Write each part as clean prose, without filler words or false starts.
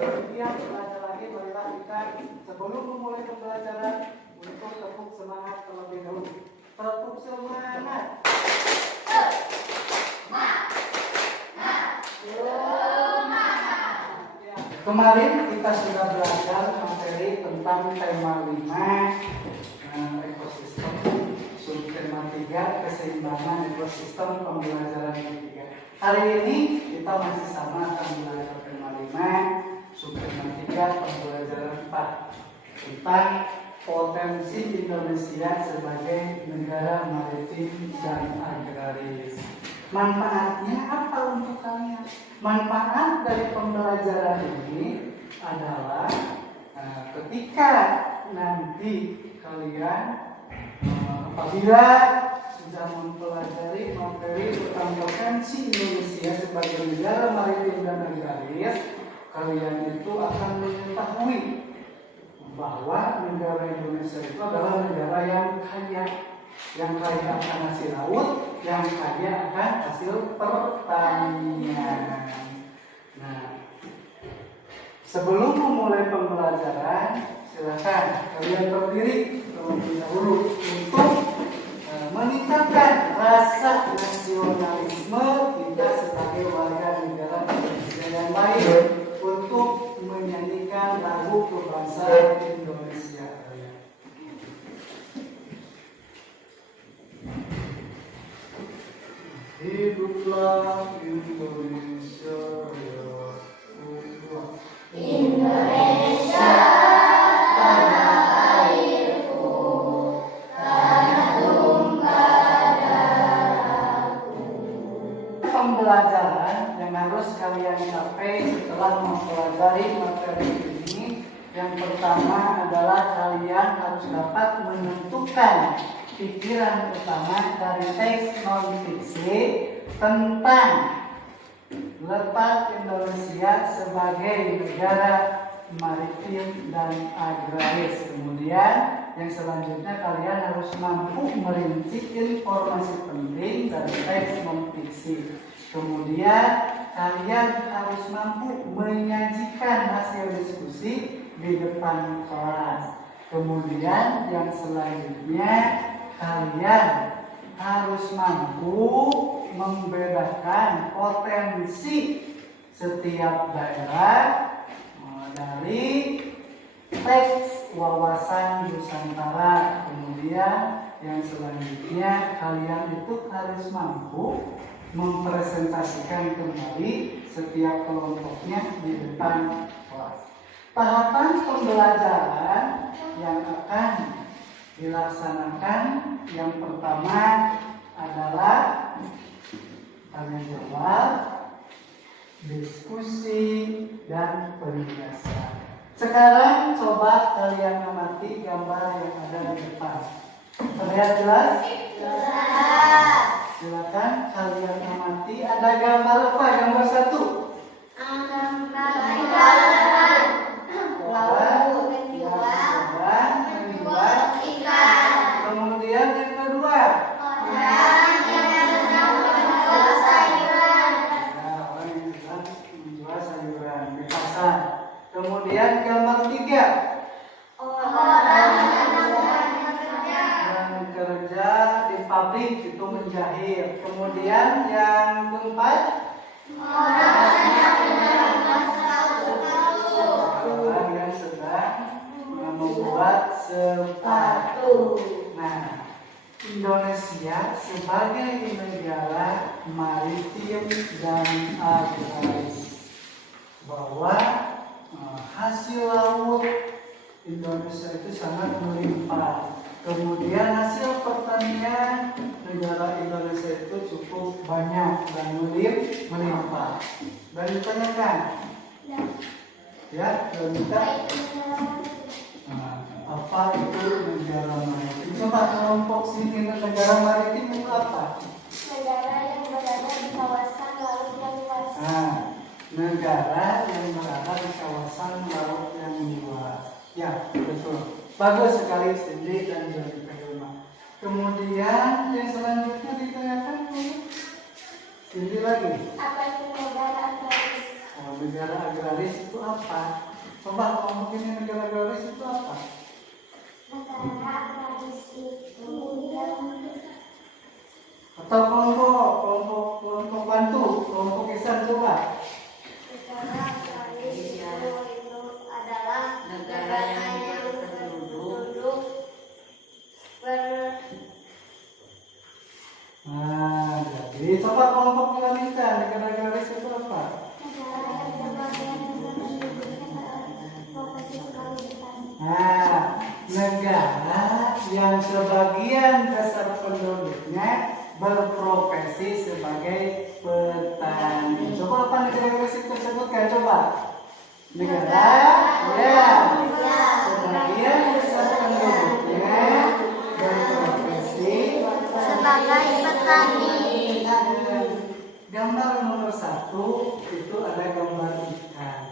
Demikian belajar lagi, marilah kita sebelum memulai pembelajaran untuk tepuk semangat terlebih dahulu. Tepuk semangat. Kemarin kita sudah belajar materi tentang tema 5 ekosistem, subtema 3 keseimbangan ekosistem pembelajaran ketiga. Hari ini kita masih sama akan belajar tema 5 subtema 3 pembelajaran 4 tentang potensi Indonesia sebagai negara maritim dan agraris. Manfaatnya apa untuk kalian? Manfaat dari pembelajaran ini adalah ketika nanti kalian apabila sudah mempelajari materi tentang potensi Indonesia sebagai negara maritim dan agraris, kalian itu akan mengetahui bahwa negara Indonesia itu adalah negara yang kaya akan hasil laut, yang kaya akan hasil pertanian. Nah, sebelum memulai pembelajaran, silakan kalian berdiri terlebih dahulu untuk meningkatkan rasa nasionalisme kita sebagai warga negara Indonesia yang baik untuk menyanyikan lagu kebangsaan Indonesia. Hiduplah Indonesia ya Allah. Indonesia tanah airku, tanah tumpah darahku. Pembelajaran yang harus kalian capai setelah mempelajari materi ini, yang pertama adalah kalian harus dapat menentukan pikiran utama dari teks non-fiksi tentang letak Indonesia sebagai negara maritim dan agraris. Kemudian yang selanjutnya kalian harus mampu merinci informasi penting dari teks non-fiksi. Kemudian kalian harus mampu menyajikan hasil diskusi di depan kelas. Kemudian yang selanjutnya kalian harus mampu membedakan potensi setiap daerah dari teks wawasan Nusantara. Kemudian yang selanjutnya kalian itu harus mampu mempresentasikan kembali setiap kelompoknya di depan kelas. Tahapan pembelajaran yang akan dilaksanakan yang pertama adalah tanya jawab, diskusi, dan penjelasan. Sekarang coba kalian amati gambar yang ada di depan. Terlihat jelas? Jelas. Silakan kalian amati. Ada gambar apa? Gambar 1. Laut yang membuat ikan. Kemudian yang kedua, Orang yang sedang menjual sayuran. orang yang sedang menjual sayuran di pasar. Kemudian gambar 3, Orang yang kerja di pabrik itu menjahit. Kemudian yang keempat, orang yang sedang membuat sepatu. Nah, Indonesia sebagai negara maritim dan agraris, bahwa hasil laut Indonesia itu sangat melimpah. Kemudian hasil pertanian negara Indonesia itu cukup banyak dan melimpah. Dan ditanyakan, ya, dan kita apa itu negara maritim? Coba kelompok sini negara maritim itu apa? negara yang berada di kawasan laut yang luas. Negara yang berada di kawasan laut yang luas. Ya, betul. Bagus sekali Cindy dan Jody Pegulma. Kemudian yang selanjutnya ditanyakan Cindy lagi. Apa itu negara agraris? Negara agraris itu apa? Coba kelompok ini negara agraris itu apa? Negara agraris itu yang Atau kelompok bantu, kelompok Ihsan coba. negara agraris itu adalah negara yang berpenduduk Nah, jadi coba kelompok Indonesia, negara agraris itu apa? negara yang sebagian penduduknya berprofesi sekali besar. Nah, negara yang sebagian besar penduduknya berprofesi sebagai petani. Coba apa negara agraris itu sebutkan coba. Negara yang sebagian besar penduduknya berprofesi Sebagai petani. Gambar nomor 1 itu ada gambar ikan.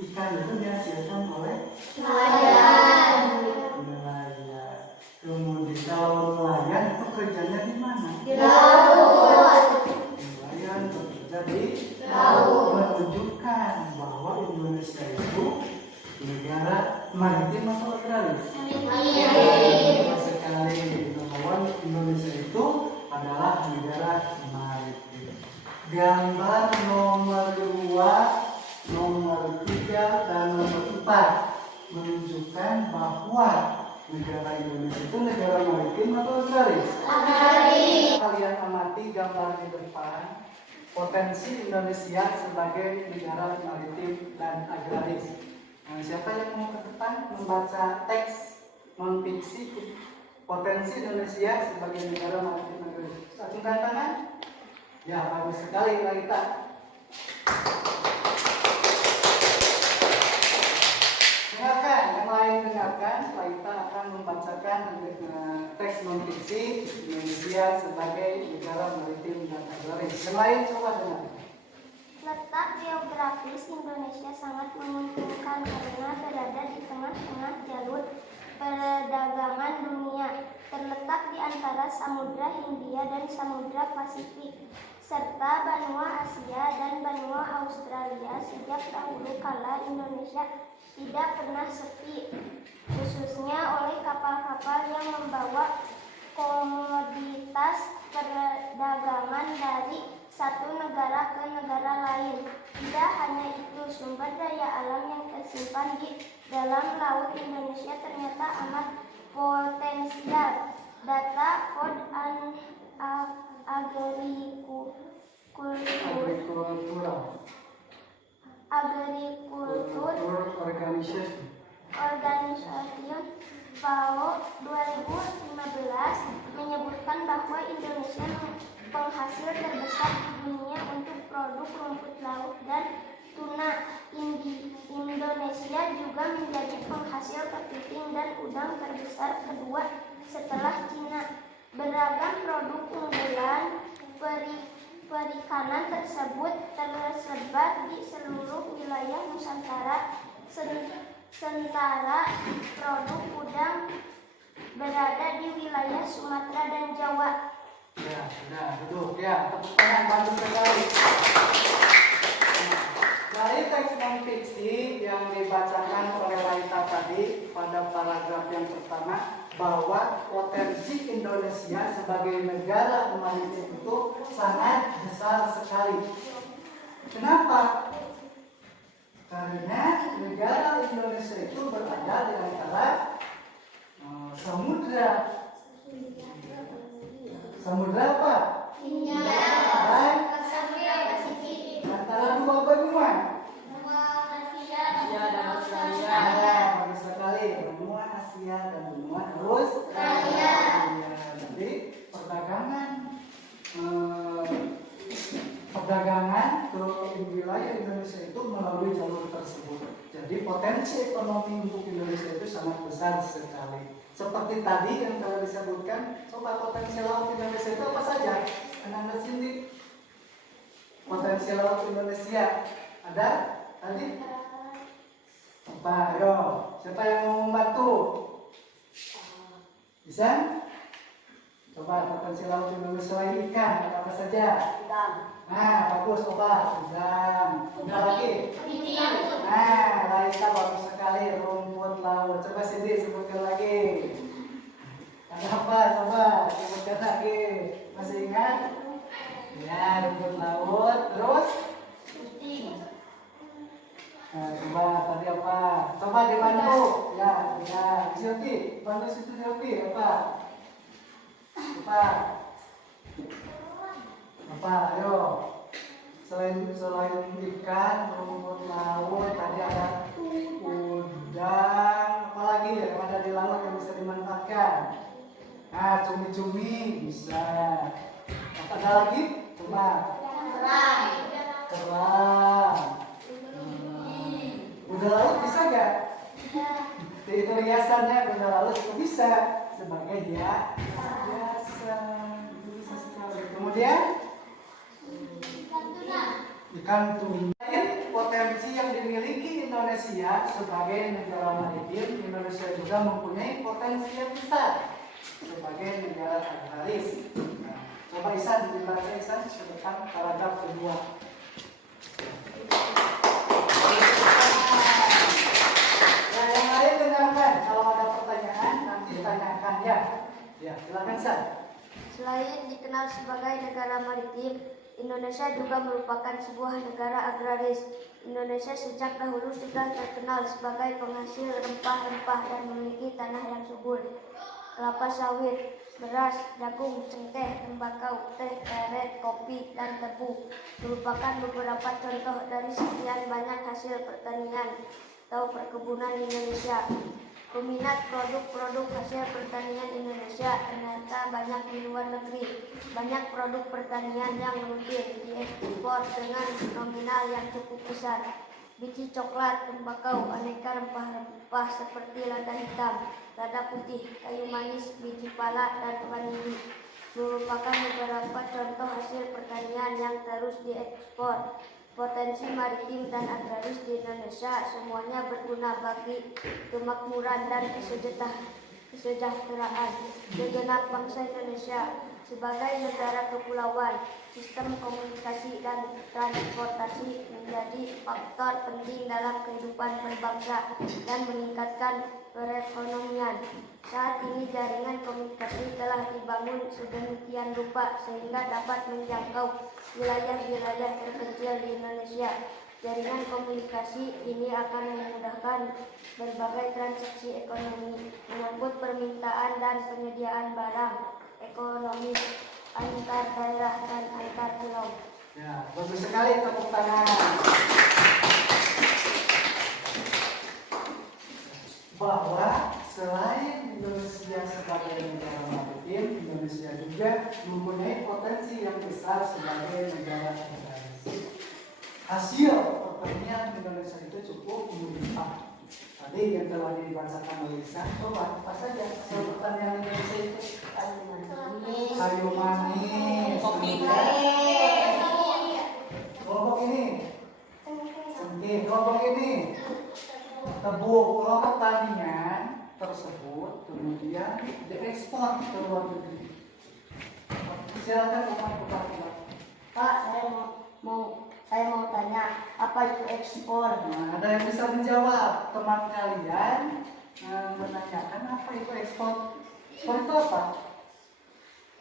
Ikan itu dihasilkan oleh Nelayan. nelayan. Kemudian kalau nelayan itu kerjanya di mana? Di laut. Nelayan bekerja di Laut. menunjukkan bahwa Indonesia itu negara maritim atau agraris. Betul sekali bahwa Indonesia itu adalah negara maritim. Gambar nomor 2, nomor 3, dan nomor 4 menunjukkan bahwa negara Indonesia itu negara maritim atau agraris. Kalian amati gambar di depan. Potensi Indonesia sebagai negara maritim dan agraris. Nah, siapa yang mau ke depan membaca teks non-fiksi potensi Indonesia sebagai negara maritim dan agraris? Acungkan tangan. Ya, bagus sekali Laita. Dengarkan, yang lain dengarkan. Laita akan membacakan teks non-fiksi Indonesia sebagai negara maritim dan agraris. Yang lain coba dengar. Letak geografis Indonesia sangat menguntungkan karena berada di tengah-tengah jalur perdagangan dunia, terletak di antara Samudra Hindia dan Samudra Pasifik, serta benua Asia dan benua Australia. Sejak dahulu kala Indonesia tidak pernah sepi, khususnya oleh kapal-kapal yang membawa komoditas perdagangan dari satu negara ke negara lain. Tidak hanya itu, sumber daya alam yang tersimpan di dalam laut Indonesia ternyata amat potensial. Data Food and Agriculture Organization FAO 2015 menyebutkan bahwa Indonesia penghasil terbesar di dunia untuk produk rumput laut dan tuna. Indonesia juga menjadi penghasil kepiting dan udang terbesar kedua setelah Cina. Beragam produk unggulan perikanan tersebut tersebar di seluruh wilayah Nusantara. Sementara produk udang berada di wilayah Sumatera dan Jawa. Ya, sudah duduk ya. Tepuk tangan, bagus sekali. Dari teks non-fiksi yang dibacakan oleh Laita tadi pada paragraf yang pertama, bahwa potensi Indonesia sebagai negara maritim itu sangat besar sekali. Kenapa? Karena negara Indonesia itu berada di antara samudra apa? Hindia Dan Samudra Pasifik. antara dua benua. Asia dan Australia. Bagus sekali. Benua Asia dan benua Australia. Jadi perdagangan ke wilayah Indonesia itu melalui jalur tersebut. Jadi potensi ekonomi untuk Indonesia itu sangat besar sekali. Seperti tadi yang telah disebutkan, coba potensi laut Indonesia itu apa saja? Anda sini potensi laut Indonesia ada tadi? Apa? Ayo, siapa yang mau membantu? Bisa? Coba potensi laut Indonesia selain ikan, apa saja? Ikan. Nah, bagus. Coba pegang. Udah lagi. Nah, Raisa bagus sekali. Rumput laut. Coba Cindy sebutkan lagi. Ada apa? Coba sebutkan lagi. Masih ingat? Ya, rumput laut. Terus? Nah, coba tadi apa? Coba dibantu. Ya, Silvi, bantu situ Silvi. Apa? Apa? Ayo. Selain ikan, rumput laut, tadi ada udang, apalagi yang ada di laut yang bisa dimanfaatkan. Nah, cumi-cumi bisa. Apa ada lagi? Coba. Kerang. Kuda laut bisa nggak? Itu hiasannya kuda laut itu bisa sebagai hiasan. Bisa sekali. Kemudian ikan tuna. Potensi yang dimiliki Indonesia sebagai negara maritim, Indonesia juga mempunyai potensi yang besar sebagai negara agraris. Nah, coba Isan dibaca Isan tentang paragraf kedua. Nah, yang lain dengarkan. Kalau ada pertanyaan nanti tanyakan ya. Ya, silakan San. Selain dikenal sebagai negara maritim, Indonesia juga merupakan sebuah negara agraris. Indonesia sejak dahulu sudah terkenal sebagai penghasil rempah-rempah dan memiliki tanah yang subur. Kelapa sawit, beras, jagung, cengkeh, tembakau, teh, karet, kopi, dan tebu merupakan beberapa contoh dari sekian banyak hasil pertanian atau perkebunan Indonesia. Peminat produk-produk hasil pertanian Indonesia ternyata banyak di luar negeri. Banyak produk pertanian yang rutin diekspor dengan nominal yang cukup besar. Biji coklat, tembakau, aneka rempah-rempah seperti lada hitam, lada putih, kayu manis, biji pala, dan vanili merupakan beberapa contoh hasil pertanian yang terus diekspor. Potensi maritim dan agraris di Indonesia semuanya berguna bagi kemakmuran dan kesejahteraan segenap bangsa Indonesia. Sebagai negara kepulauan, sistem komunikasi dan transportasi menjadi faktor penting dalam kehidupan berbangsa dan meningkatkan perekonomian. Saat ini jaringan komunikasi telah dibangun sedemikian rupa sehingga dapat menjangkau wilayah-wilayah terpencil di Indonesia. Jaringan komunikasi ini akan memudahkan berbagai transaksi ekonomi, menyangkut permintaan dan penyediaan barang ekonomi antar daerah dan antar pulau. Ya, bagus sekali, tepuk tangan. Bahwa selain Indonesia sebagai negara maritim, Indonesia juga mempunyai potensi yang besar sebagai negara agraris. Hasil pertanian Indonesia itu cukup melimpah. Tadi yang telah dibacakan oleh Lisa, coba apa saja hasil pertanian Indonesia itu? Kayu manis, kelompok ini, sengkeh, kelompok ini, tebu. Kalau pertanian tersebut kemudian diekspor ke luar negeri. Silakan Bapak. Pak, saya mau tanya, apa itu ekspor? Nah, ada yang bisa menjawab? Teman kalian menanyakan apa itu ekspor? Ekspor itu apa?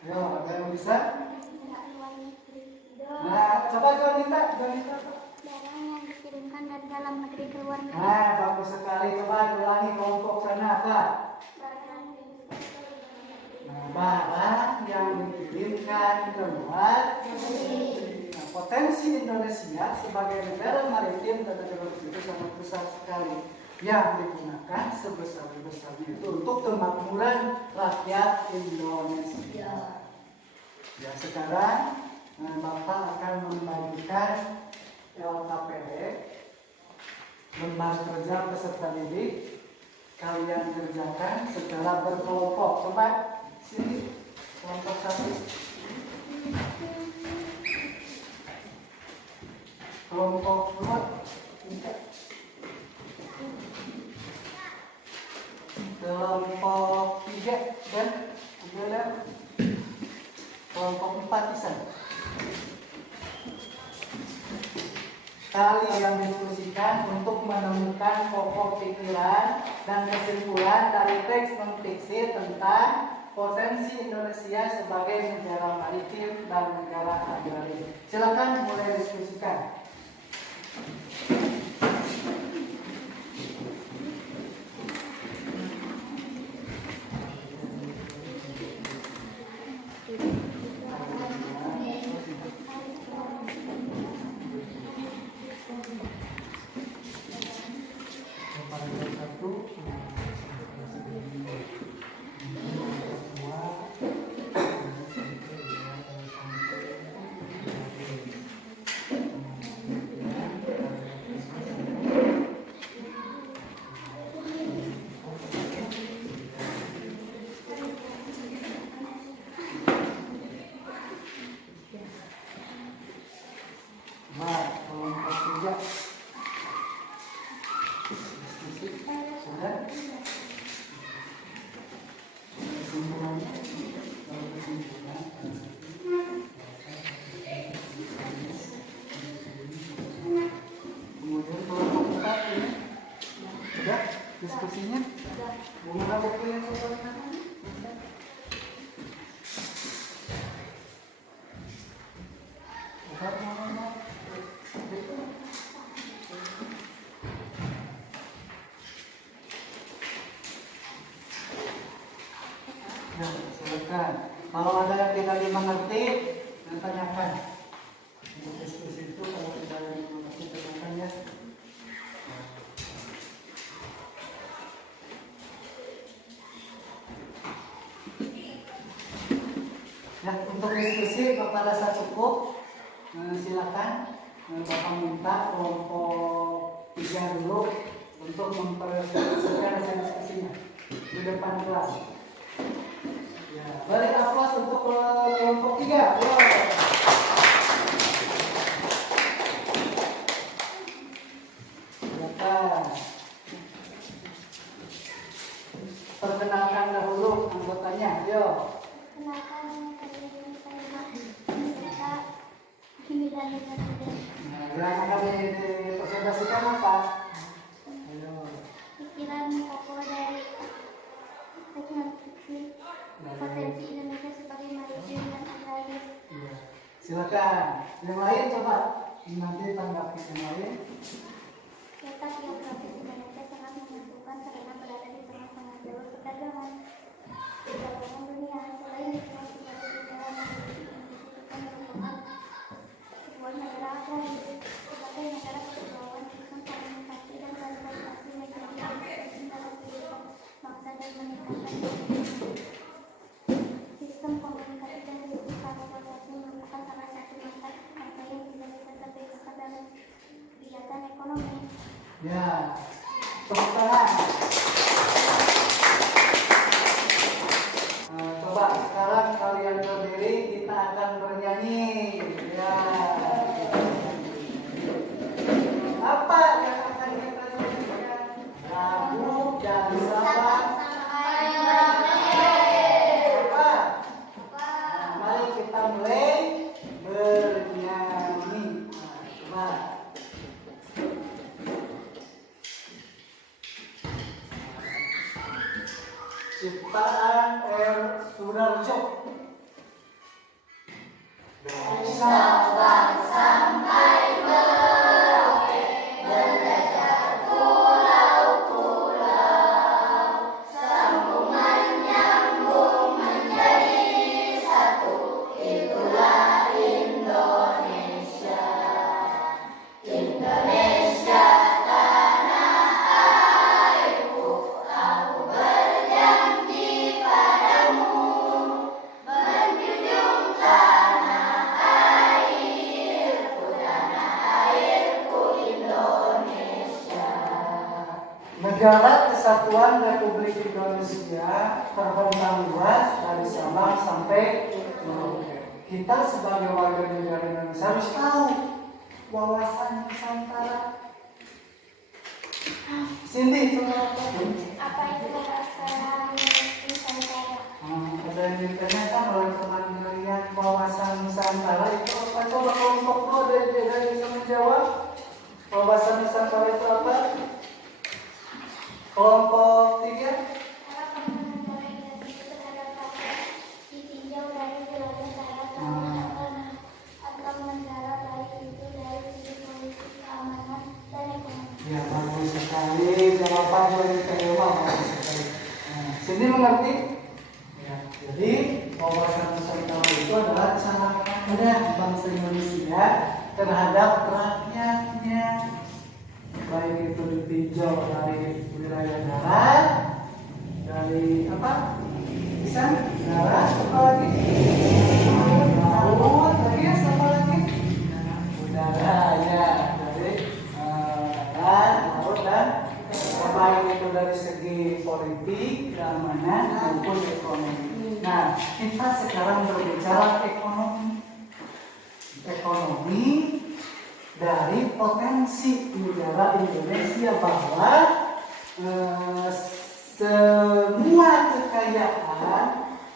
Ayo, ada yang bisa? Nah, coba Jonita. Barang yang dikirimkan dari dalam negeri ke luar negeri. Nah, bagus sekali. Coba ulangi kelompok sana apa? Nah, barang yang dikirimkan ke luar negeri. Nah, potensi Indonesia sebagai negara maritim dan agraris itu sangat besar sekali. Yang digunakan sebesar-besarnya itu untuk kemakmuran rakyat Indonesia. Ya, sekarang Bapak akan membagikan LKPD, lembar kerja peserta didik. Kalian kerjakan secara berkelompok. Coba sini kelompok 1, kelompok 2, kelompok 3 dan kelompok 4 Isan. kalian diskusikan untuk menemukan pokok pikiran dan kesimpulan dari teks non-fiksi tentang potensi Indonesia sebagai negara maritim dan negara agraris. Silakan mulai diskusikan. Diskusinya bunga buku yang silakan. Kalau ada yang tidak dimengerti, tanyakan. Untuk diskusi itu kalau tidak ada yang dimengerti, tanyakan ya. Ya, untuk diskusi Bapak rasa cukup. Silakan Bapak minta kelompok 3 dulu untuk mempresentasikan hasil diskusinya di depan kelas. Ya, beri aplaus untuk kelompok 3. Wow. Silakan. Perkenalkan dahulu anggotanya. Yo. Kenalkan, saya Mr. Himidan. Yang akan dipresentasikan apa? Ayo. Pikiran pokok dari teks non-fiksi potensi Indonesia sebagai maritim dan agraris. Iya. Silakan. Yang lain coba nanti tanggapi yang lain. Letak geografis Indonesia sangat menentukan karena berada di tengah-tengah jalur perdagangan dunia. Selain dikenal sebagai negara maritim, Indonesia juga merupakan sebuah negara agraris. Sebagai negara kepulauan, sistem komunikasi dan transportasi menjadi penting dalam kehidupan bangsa dan meningkatkan sistem komunikasi dan sistem transportasi merupakan salah satu mata yang Indonesia terbesar dalam kegiatan ekonomi. Ya. Tepuk tangan. Coba sekarang kalian berdiri, kita akan bernyanyi. Ya. Apa yang akan kita nyanyikan? Lagu dan sahabat. Apa? Mari kita mulai bernyanyi. Coba. Ciptaan R. Sudarjo. Sabang sampai Merauke, mendekat pulau-pulau, sambungan nyambung menjadi satu, itulah Indonesia. Indonesia tanah airku, aku berjanji padamu, menjunjung tanah airku Indonesia. Negara Kesatuan Republik Indonesia terbentang luas dari Sabang sampai Merauke. Kita sebagai warga negara Indonesia harus tahu wawasan Nusantara. Cindy, Apa itu wawasan Nusantara? Ada yang ditanyakan oleh teman kalian wawasan Nusantara itu apa? Coba kelompok 2 ada yang bisa menjawab. Ya, bagus sekali. Jawaban dari Kayoma bagus sekali. Nah, sini mengerti? Ya, jadi wawasan Nusantara itu adalah cara pandang bangsa Indonesia terhadap rakyatnya, baik itu ditinjau dari wilayah darat, dari apa? Bisa darat, apa lagi? Laut, lagi apa lagi? Udara, ya, dari darat, laut dan baik itu dari segi politik, keamanan maupun ekonomi. Nah, kita sekarang berbicara ekonomi dari potensi negara Indonesia, bahwa semua kekayaan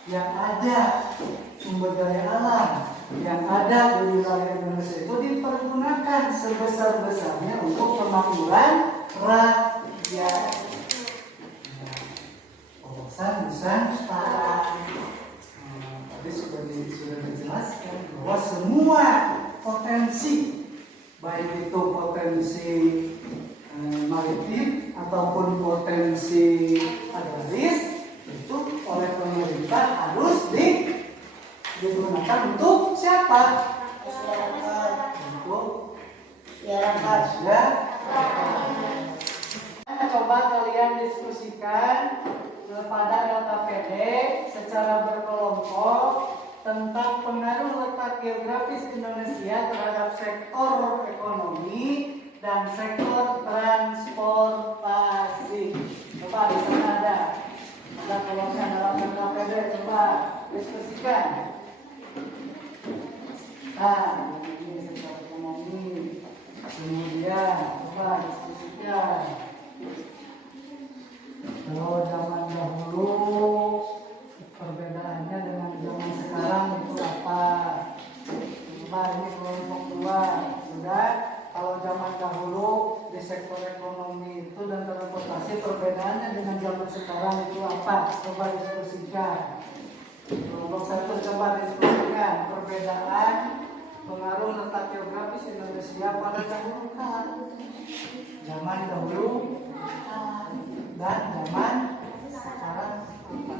yang ada, sumber daya alam yang ada di wilayah Indonesia itu dipergunakan sebesar-besarnya untuk kemakmuran rakyat. Wawasan Nusantara. Tadi sudah dijelaskan bahwa semua potensi, baik itu potensi maritim ataupun potensi agraris, itu oleh pemerintah harus digunakan untuk siapa? Untuk masyarakat. Coba kalian diskusikan pada LKPD secara berkelompok tentang pengaruh letak geografis Indonesia terhadap sektor ekonomi dan sektor transportasi. Coba di sana ada kelompoknya dalam LKPD, coba diskusikan. Nah, ini sektor ekonomi. Kemudian coba diskusikan. Kalau zaman dahulu perbedaannya dengan zaman sekarang itu apa? Coba ini kelompok 2 sudah. Kalau zaman dahulu di sektor ekonomi itu dan transportasi, perbedaannya dengan zaman sekarang itu apa? Coba diskusikan. Kelompok 1 coba diskusikan perbedaan pengaruh letak geografis Indonesia pada dahulu kala. Zaman dahulu dan zaman sekarang.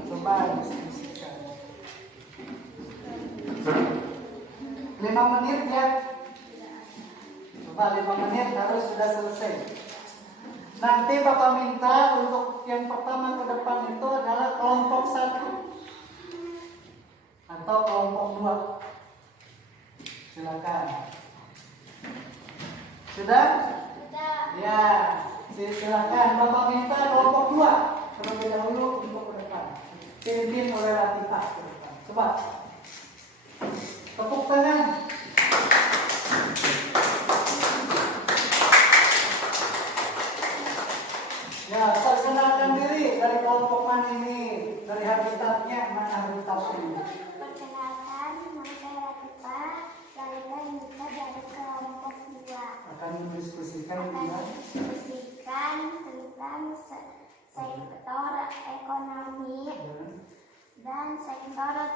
Coba diskusikan. 5 menit ya. Coba 5 menit harus sudah selesai. Nanti Bapak minta untuk yang pertama ke depan itu adalah kelompok 1 atau kelompok 2. Silakan. Sudah? Sudah. Ya. Silakan Bapak minta kelompok 2 terlebih dahulu untuk ke depan. Pimpin oleh Latifah ke depan. Coba. Tepuk tangan. Ya, perkenalkan diri dari kelompok mana ini? Dari habitatnya mana habitatnya? Perkenalkan, nama saya Latifah. Saya minta dari kelompok 2. Akan mendiskusikan juga. Tentang sektor ekonomi dan sektor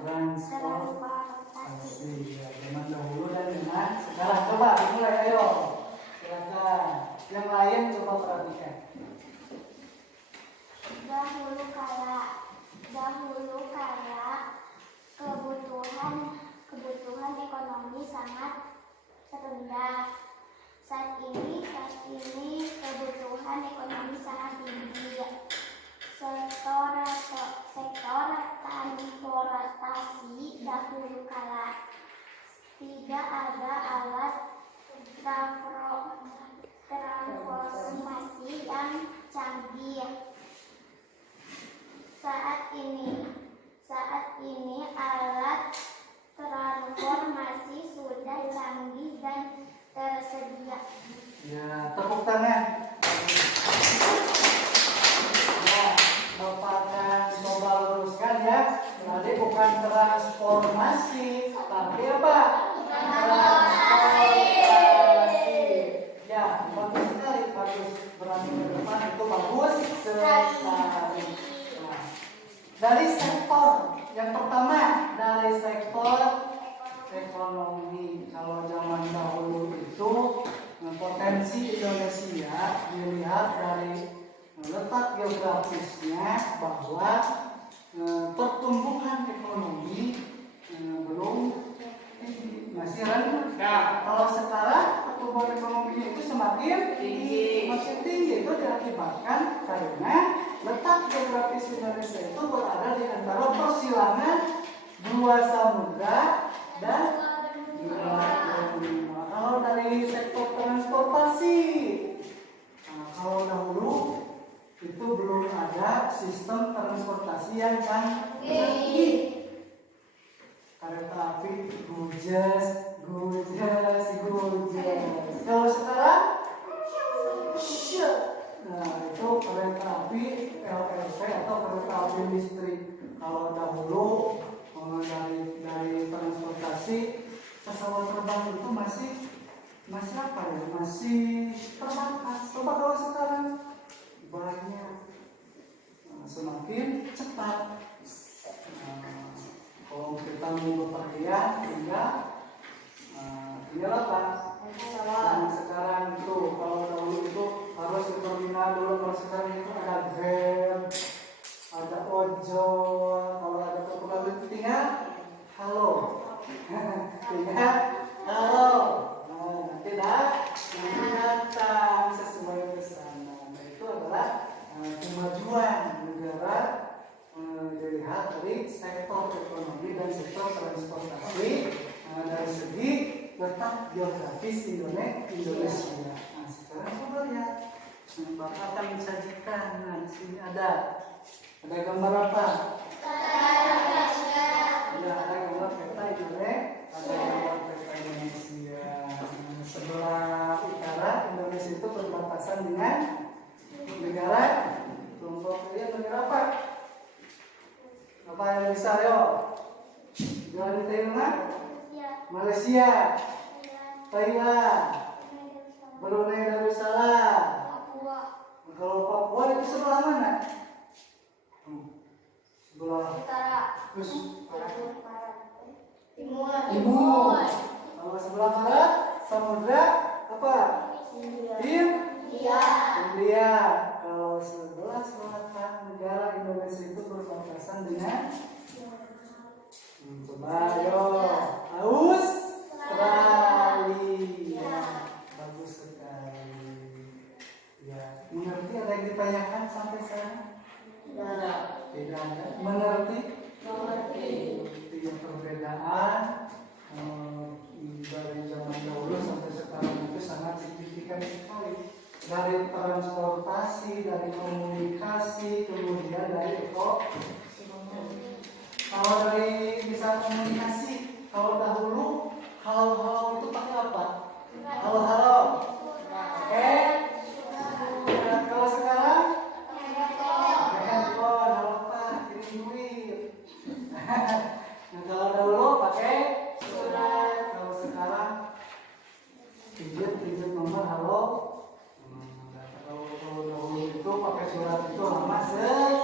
transportasi. Ya, zaman dahulu dan zaman sekarang. Coba dimulai, ayo. Silakan. Yang lain coba perhatikan. Dahulu kala kebutuhan ekonomi sangat rendah. Saat ini kebutuhan ekonomi sangat tinggi. Sektor transportasi dahulu kala tidak ada alat transportasi yang canggih. Saat ini alat transportasi sudah canggih dan tersedia. Ya, tepuk tangan. Ya, Bapak akan coba luruskan ya. Tadi bukan transformasi, tapi apa? Transportasi. Ya, bagus sekali, bagus. Berani ke depan itu bagus sekali. Nah, dari sektor yang pertama, dari sektor ekonomi. Kalau zaman dahulu itu potensi Indonesia dilihat dari letak geografisnya bahwa pertumbuhan ekonomi belum masih rendah. Nah, kalau sekarang pertumbuhan ekonominya itu semakin tinggi, itu diakibatkan karena letak geografis Indonesia itu berada di antara persilangan dua samudra dan kalau dari sektor transportasi, kalau dahulu itu belum ada sistem transportasi yang canggih. Kereta api gujas. Kalau sekarang, nah itu kereta api LRT atau kereta api listrik. Kalau dahulu dari transportasi pesawat terbang itu masih apa ya? Masih terbatas. Coba kalau sekarang banyak, semakin cepat. Kalau kita mau bepergian, tinggal apa? Yang sekarang itu, kalau dahulu itu harus ke terminal dulu. Kalau sekarang itu ada Grab, ada ojol. Kalau ada keperluan itu tinggal halo. Tinggal halo. Nanti datang sesuai pesanan. Nah, itu adalah kemajuan negara dilihat dari sektor ekonomi dan sektor transportasi dari segi letak geografis Indonesia. Nah, sekarang coba lihat. Bapak akan mensajikan. Nah, di sini ada gambar apa? Ada gambar peta Indonesia. Ada gambar peta Indonesia. Sebelah utara Indonesia itu berbatasan dengan negara Tiongkok. Lihat negara apa? Apa yang bisa, yo? Jalan di Thailand, Malaysia, Thailand, Brunei Darussalam. Kalau Papua itu sebelah mana? Sebelah timur. Kalau sebelah barat, samudra apa? India. Kalau sebelah selatan negara Indonesia itu berbatasan dengan coba yo Australia. Bagus sekali. Ya, mengerti ada yang ditanyakan sampai sekarang? Tidak ada. Mengerti? Itu yang perbedaan dari zaman dahulu sampai sekarang itu sangat signifikan sekali. Dari transportasi, dari komunikasi, kemudian dari ekonomi. Kalau dari bisa komunikasi, kalau dahulu halo itu pakai apa? Halo. Oke. Kalau sekarang pakai handphone, halo Pak, kirim duit. Nah, kalau dahulu pakai surat. Kalau sekarang pinjam nomor halo. Kalau dahulu itu pakai surat itu lama sekali.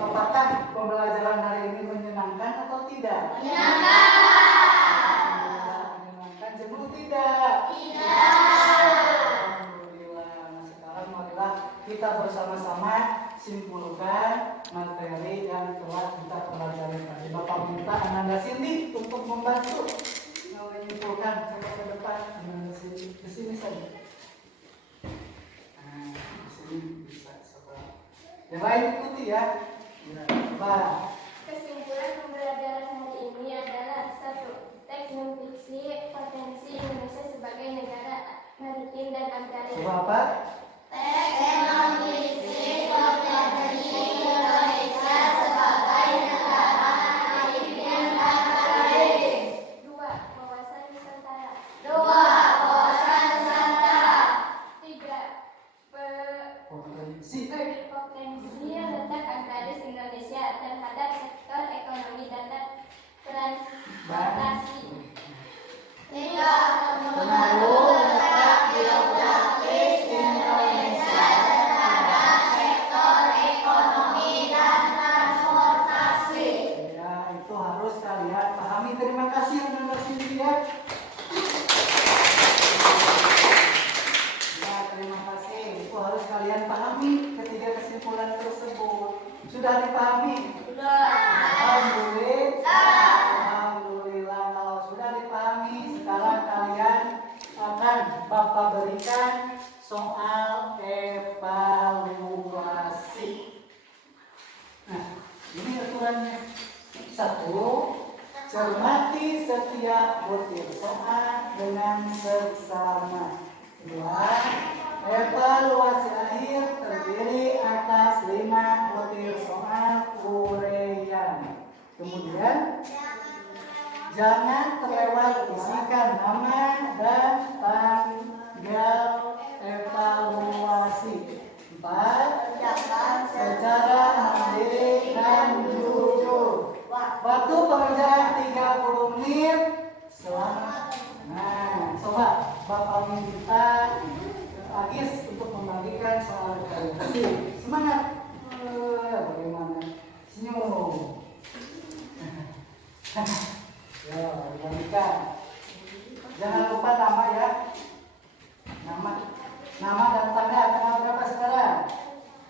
Apakah pembelajaran hari ini menyenangkan atau tidak? Menyenangkan, jenuh tidak? Alhamdulillah. Nah, sekarang marilah kita bersama-sama simpulkan materi yang telah kita pelajari tadi. Bapak minta Ananda Cindy untuk membantu menyimpulkan ke depan. Di sini saja. Bisa setelah yang lain ikuti ya. Kesimpulan pembelajaran hari ini adalah 1. Teks non fiksi potensi Indonesia sebagai negara maritim dan agraris. Coba apa? Teks non fiksi potensi Indonesia sebagai negara maritim dan agraris. 2. Wawasan Nusantara. 3. Potensi letak agraris Indonesia terhadap sektor ekonomi dan transportasi. 4. Pengaruh letak geografis Indonesia soal evaluasi. Nah, ini aturannya. 1. Cermati setiap butir soal dengan seksama. 2. Evaluasi akhir terdiri atas 5 butir soal uraian. Kemudian jangan terlewat isikan nama dan tanggal evaluasi. 4. Secara mandiri dan jujur. Waktu pengerjaan 30 menit selama. Nah, coba Bapak minta Agis untuk membagikan soal evaluasi. Semangat. Bagaimana? Senyum. Ya, dibagikan. Jangan lupa nama ya. Nama dan tanggal tanggal berapa sekarang?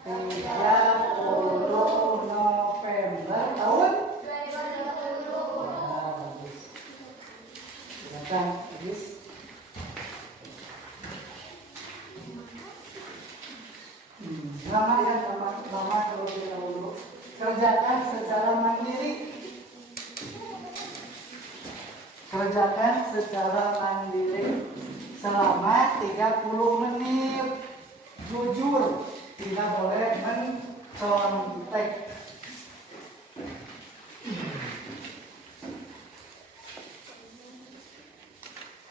30 November tahun 2020. Nah, bagus. Silakan, Agis. Nama ya, nama terlebih dahulu. Kerjakan secara mandiri. Kerjakan secara mandiri selama 30 menit. Jujur, tidak boleh mencontek.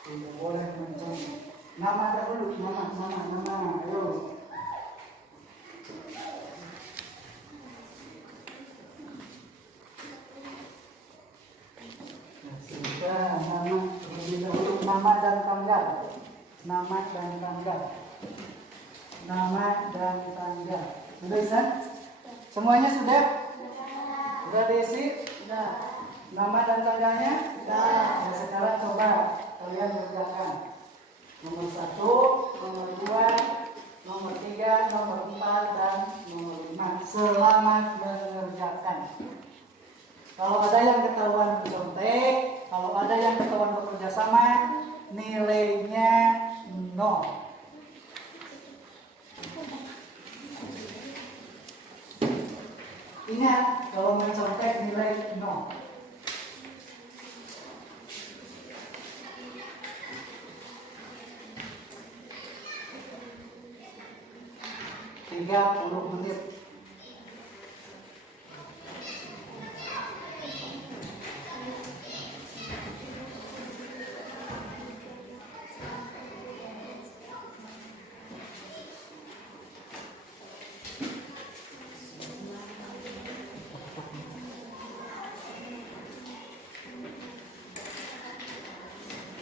Tidak boleh mencontek. Nama dahulu, nama. Ayo. Nama dan tanggal. Sudah bisa? Semuanya sudah? Sudah diisi? Sudah. Nama dan tanggalnya? Sudah. Nah, sekarang coba kalian kerjakan. Nomor 1, nomor 2, nomor 3, nomor 4, dan nomor 5. Selamat mengerjakan. Kalau ada yang ketahuan mencontek, kalau ada yang ketahuan bekerja sama, nilainya 0. Ingat, kalau mencontek nilai 0. Tiga 30 menit.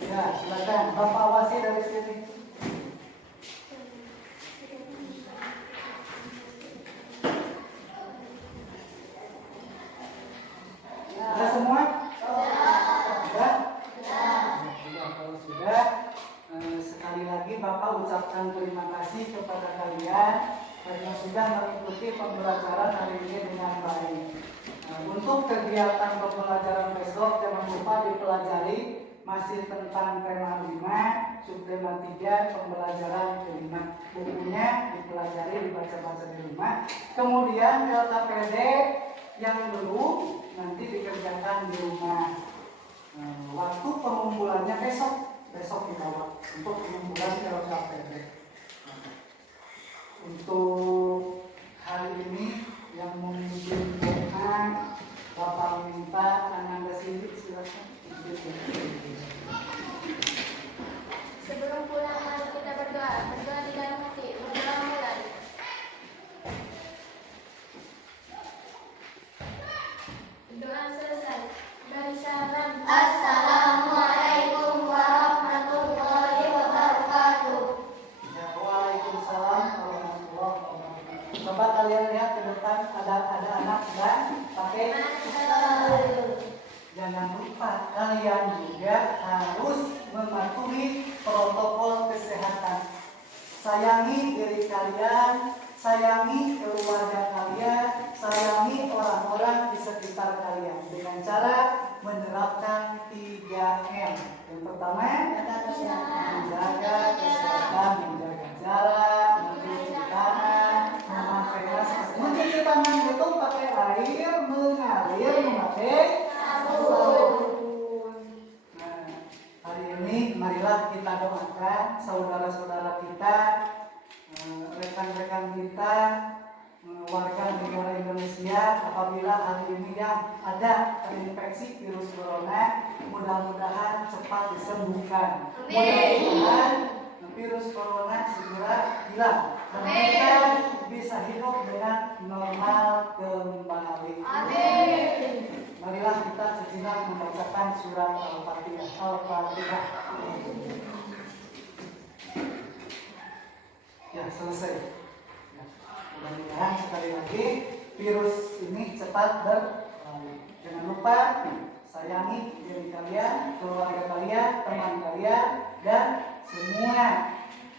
Ya, silakan Bapak awasi dari sini. Sudah semua? Sudah? Kalau sudah, sekali lagi Bapak ucapkan terima kasih kepada kalian karena sudah mengikuti pembelajaran hari ini dengan baik. Untuk kegiatan pembelajaran besok jangan lupa dipelajari masih tentang tema 5, subtema 3, pembelajaran kelima. Bukunya dipelajari, dibaca-baca di rumah. Kemudian LKPD yang belum nanti dikerjakan di rumah. Waktu pengumpulannya besok dibawa untuk pengumpulan LKPD. Untuk hari ini yang memimpin doa Bapak minta Ananda Cindy, silakan. Sebelum pulang mari kita berdoa di dalam hati. Berdoa mulai. Doa selesai. Dari salam. Assalamualaikum warahmatullahi wabarakatuh. Waalaikumsalam warahmatullahi wabarakatuh. Coba kalian lihat ke depan ada anak dan pakai. Jangan lupa kalian juga harus mematuhi protokol kesehatan. Sayangi diri kalian, sayangi keluarga kalian, sayangi orang-orang di sekitar kalian dengan cara menerapkan 3M. Yang pertama, menjaga kesehatan, menjaga jarak, air memakai sabun. Nah, hari ini marilah kita doakan saudara-saudara kita, rekan-rekan kita, warga negara Indonesia apabila hari ini yang ada terinfeksi virus corona, mudah-mudahan cepat disembuhkan. Mudah-mudahan virus corona segera hilang dan kita bisa hidup dengan normal kembali. Marilah kita sejenak membacakan surat Al-Fatihah. Ya, selesai. Mudah-mudahan sekali lagi virus ini cepat berlalu. Jangan lupa sayangi diri kalian, keluarga kalian, teman kalian, dan semua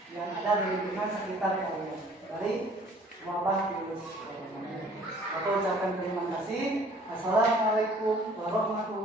yang ada di lingkungan sekitar kalian dari wabah virus corona. Aku ucapkan terima kasih. Assalamualaikum warahmatullahi wabarakatuh.